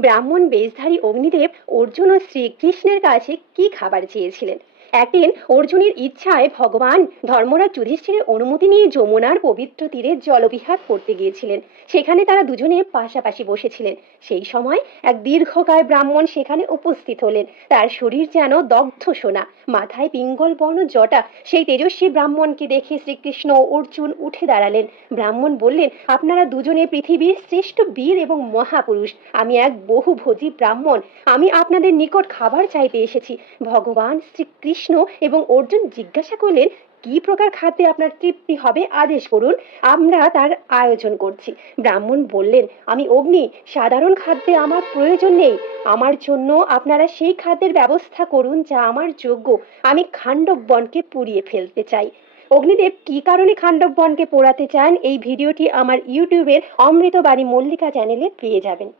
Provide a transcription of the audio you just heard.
ব্রাহ্মণ বেশধারী অগ্নিদেব অর্জুন ও শ্রীকৃষ্ণের কাছে কি খাবার চেয়েছিলেন। একদিন অর্জুনের ইচ্ছায় ভগবান ধর্মরাজ যুধিষ্ঠিরের অনুমতি নিয়ে যমুনার পবিত্র তীরে জলবিহার করতে গিয়েছিলেন। সেখানে তারা দুজনে পাশাপাশি বসেছিলেন। সেই সময় এক দীর্ঘকায় ব্রাহ্মণ সেখানে উপস্থিত হলেন। তার শরীর যেন দগ্ধ সোনা, মাথায় পিঙ্গল বর্ণ জটা। সেই তেজস্বী ব্রাহ্মণকে দেখে শ্রীকৃষ্ণ ও অর্জুন উঠে দাঁড়ালেন। ব্রাহ্মণ বললেন, আপনারা দুজনে পৃথিবীর শ্রেষ্ঠ বীর এবং মহাপুরুষ। আমি এক বহুভোজী ব্রাহ্মণ। আমি আপনাদের নিকট খাবার চাইতে এসেছি। ভগবান শ্রীকৃষ্ণ এবং অর্জুন জিজ্ঞাসা করলেন, কি প্রকার খাদ্যে আপনার তৃপ্তি হবে আদেশ করুন, আমরা তার আয়োজন করছি। ব্রাহ্মণ বললেন, আমি অগ্নি, সাধারণ খাদ্যে আমার প্রয়োজন নেই। আমার জন্য আপনারা সেই খাদ্যের ব্যবস্থা করুন যা আমার যোগ্য। আমি খাণ্ডব বনকে পুড়িয়ে ফেলতে চাই। অগ্নিদেব কি কারণে খাণ্ডব বনকে পোড়াতে চান, এই ভিডিওটি আমার ইউটিউবের অমৃতবাণী মল্লিকা চ্যানেলে পেয়ে যাবেন।